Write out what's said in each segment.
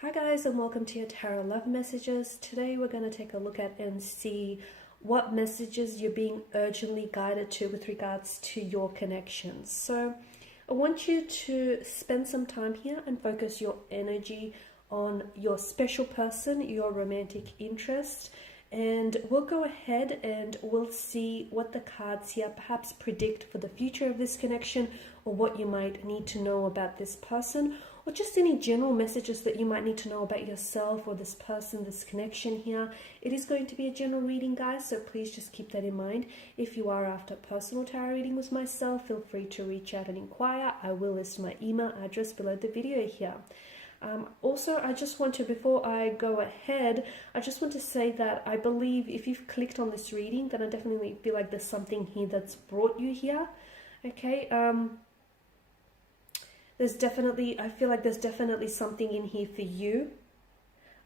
Hi guys, and welcome to your tarot love messages. Today we're going to take a look at and see what messages you're being urgently guided to with regards to your connections. So I want you to spend some time here and focus your energy on your special person, your romantic interest, and we'll go ahead and we'll see what the cards here perhaps predict for the future of this connection, or what you might need to know about this person, or just any general messages that you might need to know about yourself or this person, this connection here. It is going to be a general reading, guys, so please just keep that in mind. If you are after personal tarot reading with myself, feel free to reach out and inquire. I will list my email address below the video here. Also, I just want to, before I go ahead, I just want to say that I believe if you've clicked on this reading, then I definitely feel like there's something here that's brought you here. Okay, I feel like there's definitely something in here for you,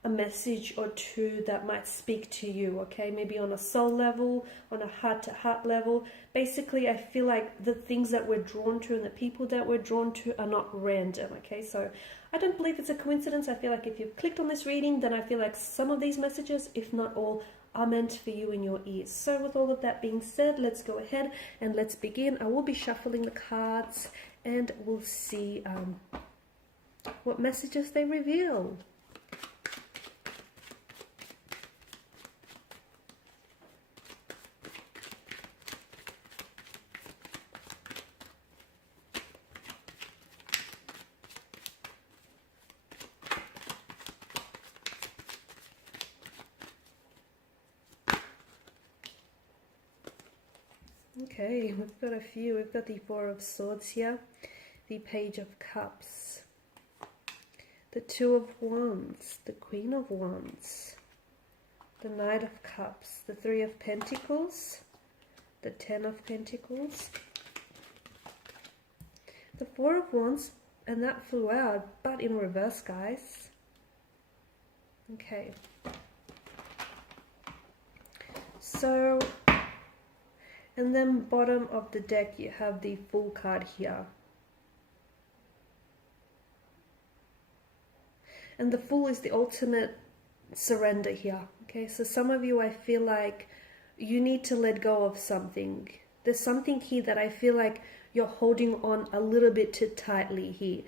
a message or two that might speak to you, okay? Maybe on a soul level, on a heart-to-heart level. Basically, I feel like the things that we're drawn to and the people that we're drawn to are not random, okay? So I don't believe it's a coincidence. I feel like if you've clicked on this reading, then I feel like some of these messages, if not all, are meant for you in your ears. So with all of that being said, let's go ahead and let's begin. I will be shuffling the cards and we'll see what messages they reveal. Okay, we've got a few. We've got the Four of Swords here, the Page of Cups, the Two of Wands, the Queen of Wands, the Knight of Cups, the Three of Pentacles, the Ten of Pentacles, the Four of Wands, and that flew out, but in reverse, guys. Okay. So, and then bottom of the deck, you have the Fool card here. And the Fool is the ultimate surrender here. Okay, so some of you, I feel like you need to let go of something. There's something here that I feel like you're holding on a little bit too tightly here.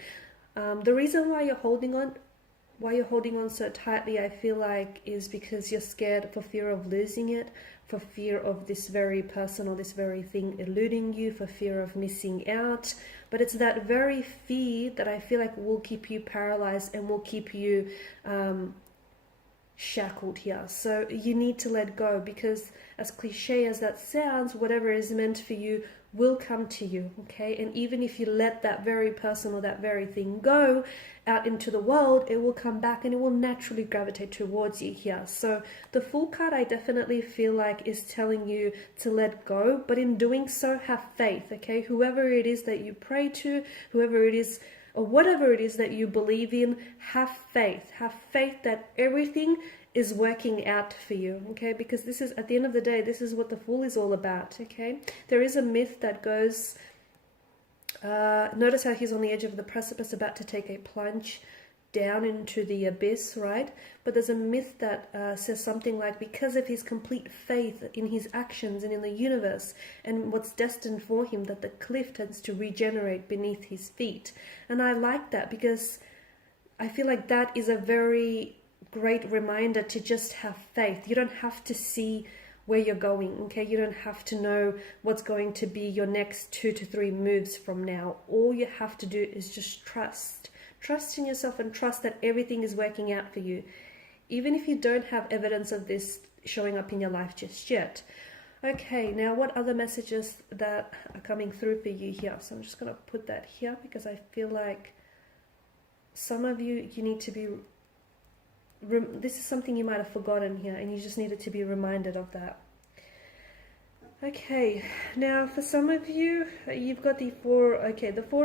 The reason why you're holding on so tightly, I feel like, is because you're scared for fear of losing it, for fear of this very person or this very thing eluding you, for fear of missing out. But it's that very fear that I feel like will keep you paralyzed and will keep you shackled here. So you need to let go, because as cliche as that sounds, whatever is meant for you will come to you, okay? And even if you let that very person or that very thing go out into the world, it will come back and it will naturally gravitate towards you here. So the Fool card, I definitely feel like, is telling you to let go, but in doing so, have faith, okay? Whoever it is that you pray to, whoever it is, or whatever it is that you believe in, have faith. Have faith that everything is working out for you, okay? Because this is, at the end of the day, this is what the Fool is all about, okay? There is a myth that goes, notice how he's on the edge of the precipice about to take a plunge down into the abyss, right? But there's a myth that says something like, because of his complete faith in his actions and in the universe and what's destined for him, that the cliff tends to regenerate beneath his feet. And I like that, because I feel like that is a very great reminder to just have faith. You don't have to see where you're going, okay? You don't have to know what's going to be your next 2 to 3 moves from now. All you have to do is just trust in yourself and trust that everything is working out for you, even if you don't have evidence of this showing up in your life just yet. Okay, now what other messages that are coming through for you here? So I'm just going to put that here, because I feel like some of you need to be, this is something you might have forgotten here, and you just needed to be reminded of that. Okay, now for some of you, you've got the Four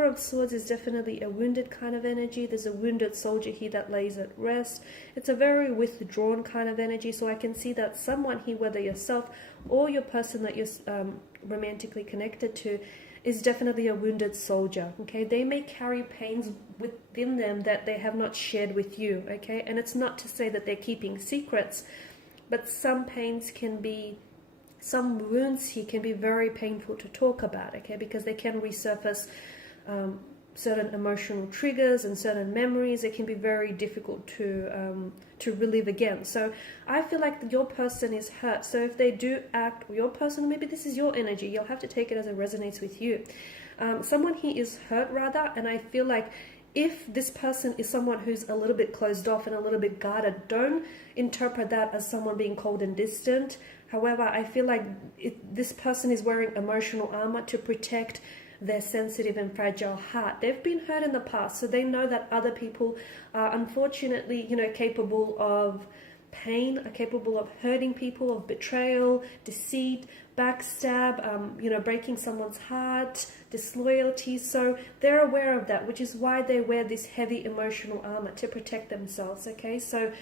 of Swords is definitely a wounded kind of energy. There's a wounded soldier here that lays at rest. It's a very withdrawn kind of energy, so I can see that someone here, whether yourself or your person that you're romantically connected to, is definitely a wounded soldier, okay? They may carry pains within them that they have not shared with you, okay? And it's not to say that they're keeping secrets, but some pains can be, some wounds here can be very painful to talk about, okay? Because they can resurface certain emotional triggers and certain memories. It can be very difficult to relive again. So I feel like your person is hurt. So if they do act, or your person, maybe this is your energy, you'll have to take it as it resonates with you. Someone here is hurt rather, and I feel like if this person is someone who's a little bit closed off and a little bit guarded, don't interpret that as someone being cold and distant. However, I feel like this person is wearing emotional armor to protect their sensitive and fragile heart. They've been hurt in the past, so they know that other people are unfortunately, capable of pain, are capable of hurting people, of betrayal, deceit, backstab, breaking someone's heart, disloyalty. So they're aware of that, which is why they wear this heavy emotional armor, to protect themselves, okay? So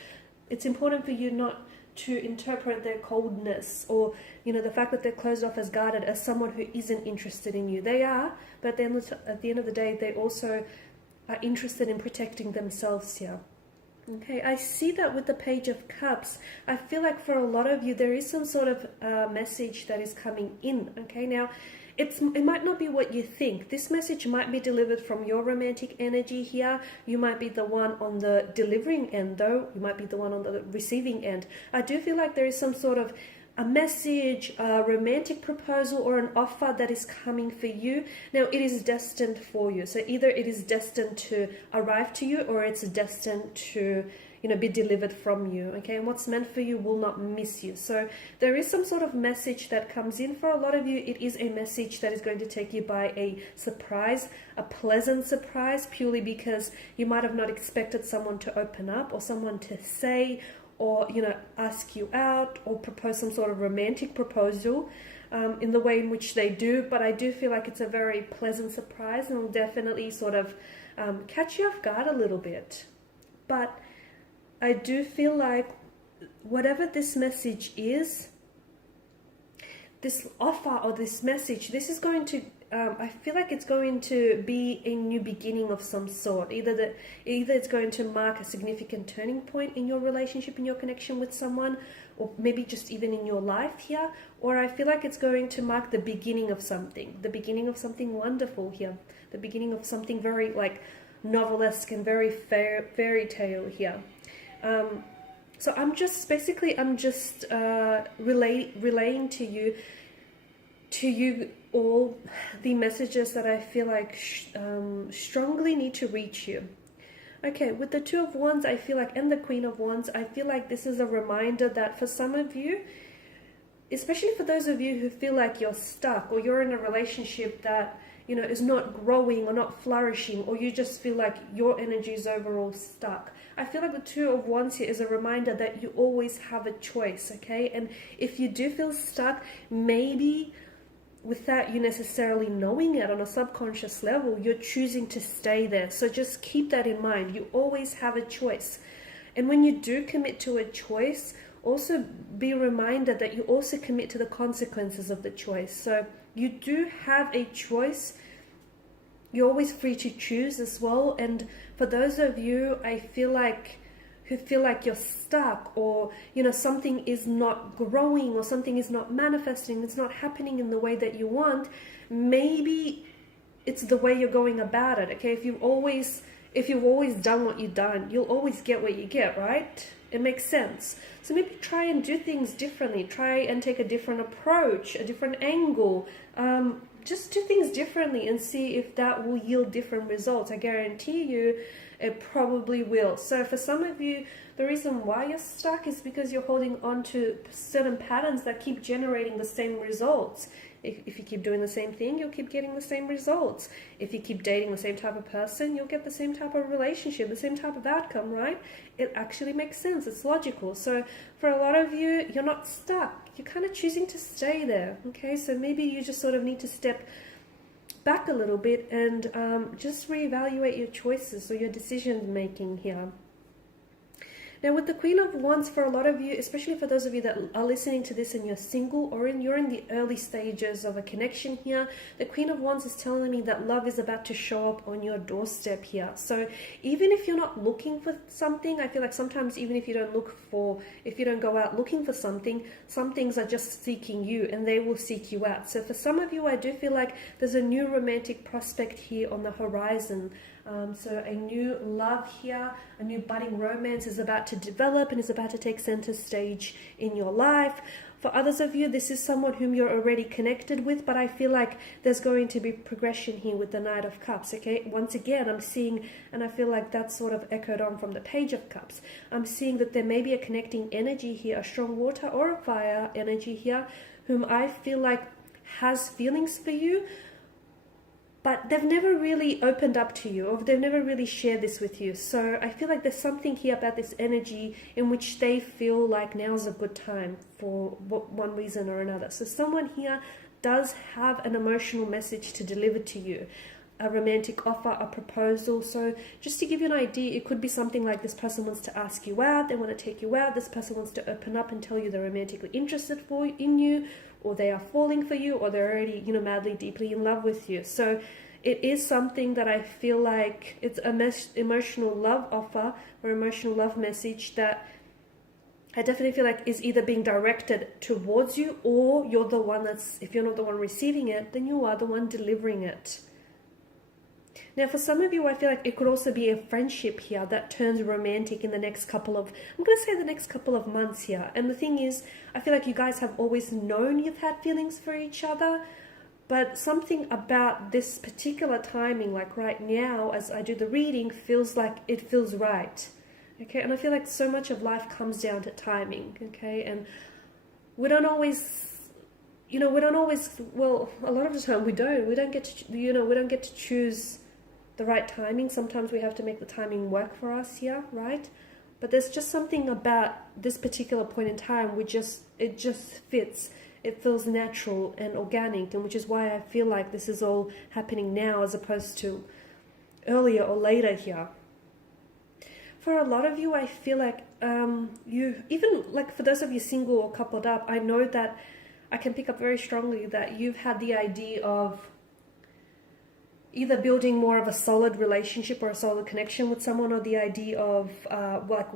it's important for you not to interpret their coldness or the fact that they're closed off as guarded as someone who isn't interested in you. They are, but then at the end of the day, they also are interested in protecting themselves here. Okay, I see that with the Page of Cups. I feel like for a lot of you, there is some sort of message that is coming in. Okay, now it might not be what you think. This message might be delivered from your romantic energy here. You might be the one on the delivering end, though. You might be the one on the receiving end. I do feel like there is some sort of a message, a romantic proposal, or an offer that is coming for you. Now, it is destined for you. So either it is destined to arrive to you, or it's destined to be delivered from you, okay? And what's meant for you will not miss you. So there is some sort of message that comes in. For a lot of you, it is a message that is going to take you by a surprise, a pleasant surprise, purely because you might have not expected someone to open up, or someone to say, or ask you out, or propose some sort of romantic proposal in the way in which they do. But I do feel like it's a very pleasant surprise, and will definitely sort of catch you off guard a little bit. But I do feel like whatever this message is, this offer or this message, this is going to, I feel like it's going to be a new beginning of some sort. Either it's going to mark a significant turning point in your relationship, in your connection with someone, or maybe just even in your life here, or I feel like it's going to mark the beginning of something wonderful here, the beginning of something very like novelesque and very fairy tale here. So I'm just relaying to you all the messages that I feel like strongly need to reach you. Okay, with the Two of Wands, I feel like, and the Queen of Wands, I feel like this is a reminder that for some of you, especially for those of you who feel like you're stuck, or you're in a relationship that is not growing or not flourishing, or you just feel like your energy is overall stuck, I feel like the Two of Wands here is a reminder that you always have a choice, okay? And if you do feel stuck, maybe without you necessarily knowing it on a subconscious level, you're choosing to stay there. So just keep that in mind. You always have a choice. And when you do commit to a choice, also be reminded that you also commit to the consequences of the choice. So you do have a choice. You're always free to choose as well. And for those of you, I feel like, who feel like you're stuck, or something is not growing, or something is not manifesting, it's not happening in the way that you want, maybe it's the way you're going about it, okay? If you've always done what you've done, you'll always get what you get, right? It makes sense. So maybe try and do things differently. Try and take a different approach, a different angle. Just do things differently and see if that will yield different results. I guarantee you it probably will. So for some of you, the reason why you're stuck is because you're holding on to certain patterns that keep generating the same results. If you keep doing the same thing, you'll keep getting the same results. If you keep dating the same type of person, you'll get the same type of relationship, the same type of outcome, right? It actually makes sense. It's logical. So for a lot of you, you're not stuck. You're kind of choosing to stay there, okay? So maybe you just sort of need to step back a little bit and just reevaluate your choices or your decision making here. Now with the Queen of Wands, for a lot of you, especially for those of you that are listening to this and you're single, or you're in the early stages of a connection here, the Queen of Wands is telling me that love is about to show up on your doorstep here. So even if you're not looking for something, I feel like sometimes even if you don't go out looking for something, some things are just seeking you and they will seek you out. So for some of you, I do feel like there's a new romantic prospect here on the horizon. So a new love here, a new budding romance is about to develop and is about to take center stage in your life. For others of you, this is someone whom you're already connected with, but I feel like there's going to be progression here with the Knight of Cups, okay? Once again, I'm seeing, and I feel like that's sort of echoed on from the Page of Cups. I'm seeing that there may be a connecting energy here, a strong water or a fire energy here, whom I feel like has feelings for you, but they've never really opened up to you, or they've never really shared this with you. So I feel like there's something here about this energy in which they feel like now's a good time for one reason or another. So someone here does have an emotional message to deliver to you, a romantic offer, a proposal. So just to give you an idea, it could be something like this person wants to ask you out, they want to take you out, this person wants to open up and tell you they're romantically interested in you, or they are falling for you, or they're already, madly, deeply in love with you. So it is something that I feel like it's an emotional love offer or emotional love message that I definitely feel like is either being directed towards you, or you're the one if you're not the one receiving it, then you are the one delivering it. Now, for some of you, I feel like it could also be a friendship here that turns romantic in the next couple of months here. And the thing is, I feel like you guys have always known you've had feelings for each other, but something about this particular timing, like right now, as I do the reading, feels like it feels right. Okay, and I feel like so much of life comes down to timing, okay? And we don't always, well, a lot of the time we don't get to choose the right timing. Sometimes we have to make the timing work for us here, right? But there's just something about this particular point in time, it just fits. It feels natural and organic, and which is why I feel like this is all happening now as opposed to earlier or later here. For a lot of you, I feel like for those of you single or coupled up, I know that I can pick up very strongly that you've had the idea of either building more of a solid relationship or a solid connection with someone, or the idea of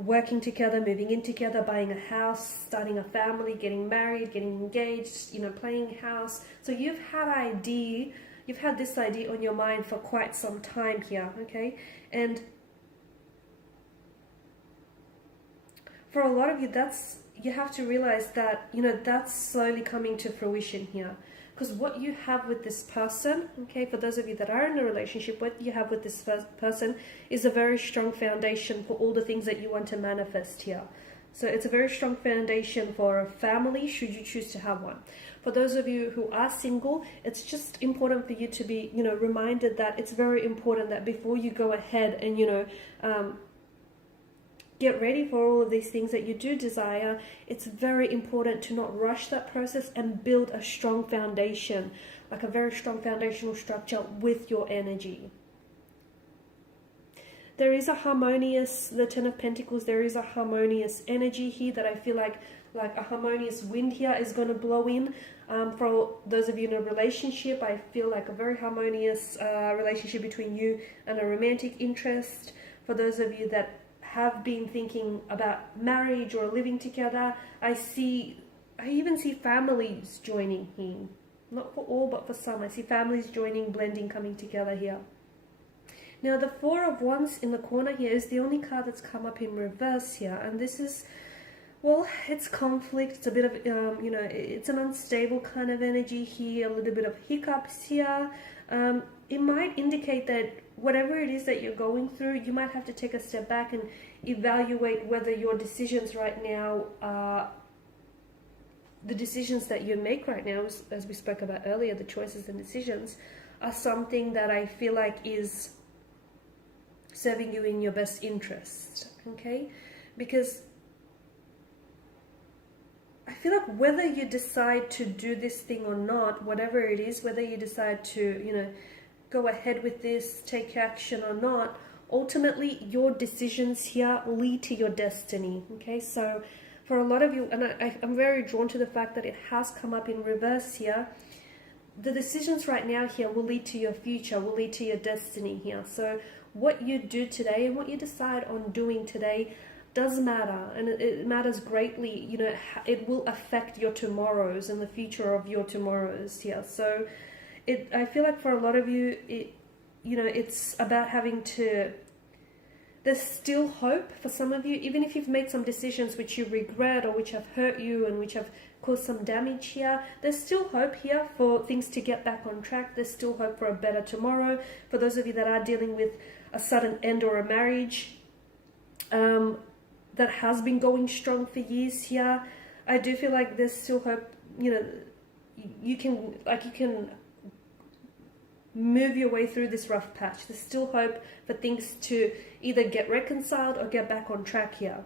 working together, moving in together, buying a house, starting a family, getting married, getting engaged, playing house. So you've had this idea on your mind for quite some time here, okay? And for a lot of you, you have to realize that, that's slowly coming to fruition here. Because what you have with this person, okay, for those of you that are in a relationship, what you have with this person is a very strong foundation for all the things that you want to manifest here. So it's a very strong foundation for a family, should you choose to have one. For those of you who are single, it's just important for you to be, reminded that it's very important that before you go ahead and, get ready for all of these things that you do desire, it's very important to not rush that process and build a strong foundation, like a very strong foundational structure with your energy. There is a harmonious, the Ten of Pentacles, there is a harmonious energy here that I feel like a harmonious wind here is going to blow in. For those of you in a relationship, I feel like a very harmonious relationship between you and a romantic interest. For those of you that have been thinking about marriage or living together, I even see families joining here. Not for all, but for some. I see families joining, blending, coming together here. Now, the Four of Wands in the corner here is the only card that's come up in reverse here. And this is, well, it's conflict. It's a bit of, it's an unstable kind of energy here, a little bit of hiccups here. It might indicate that whatever it is that you're going through, you might have to take a step back and evaluate whether your decisions right now are the decisions that you make right now, as we spoke about earlier, the choices and decisions are something that I feel like is serving you in your best interest, okay? Because I feel like whether you decide to do this thing or not, whatever it is, whether you decide to, go ahead with this, take action or not, ultimately your decisions here lead to your destiny. Okay, so for a lot of you, and I'm very drawn to the fact that it has come up in reverse here, the decisions right now here will lead to your future, will lead to your destiny here. So what you do today and what you decide on doing today does matter, and it matters greatly. You know, it will affect your tomorrows and the future of your tomorrows here. So I feel like for a lot of you, it's about having to, there's still hope for some of you, even if you've made some decisions which you regret or which have hurt you and which have caused some damage here. There's still hope here for things to get back on track. There's still hope for a better tomorrow. For those of you that are dealing with a sudden end or a marriage that has been going strong for years here, I do feel like there's still hope. You know, you can move your way through this rough patch. There's still hope for things to either get reconciled or get back on track here.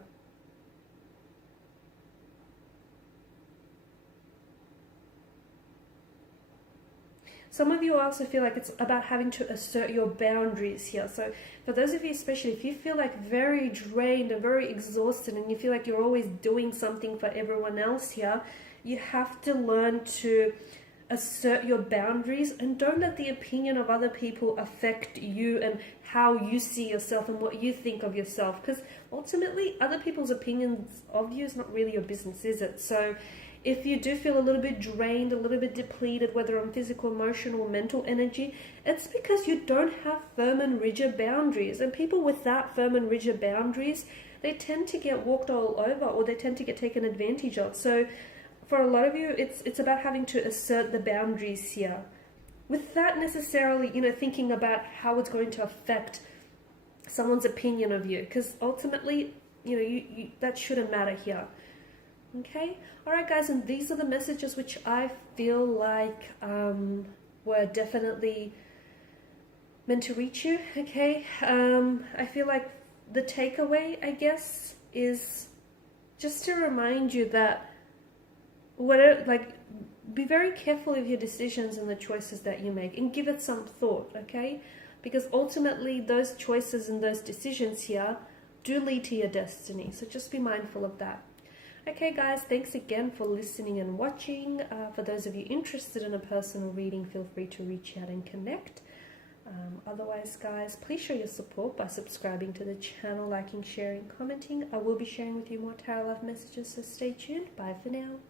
Some of you also feel like it's about having to assert your boundaries here. So for those of you, especially if you feel like very drained and very exhausted and you feel like you're always doing something for everyone else here, you have to learn to assert your boundaries and don't let the opinion of other people affect you and how you see yourself and what you think of yourself, because ultimately other people's opinions of you is not really your business, is it? So if you do feel a little bit drained, a little bit depleted, whether on physical, emotional, mental energy, it's because you don't have firm and rigid boundaries. And people without firm and rigid boundaries, they tend to get walked all over, or they tend to get taken advantage of. So for a lot of you, it's about having to assert the boundaries here, without necessarily, thinking about how it's going to affect someone's opinion of you, because ultimately, you that shouldn't matter here. Okay, all right, guys, and these are the messages which I feel like were definitely meant to reach you. Okay, I feel like the takeaway, I guess, is just to remind you that be very careful of your decisions and the choices that you make, and give it some thought. Okay, because ultimately those choices and those decisions here do lead to your destiny. So just be mindful of that. Okay, guys, thanks again for listening and watching. For those of you interested in a personal reading, feel free to reach out and connect. Otherwise, guys, please show your support by subscribing to the channel, liking, sharing, commenting. I will be sharing with you more tarot love messages, so stay tuned. Bye for now.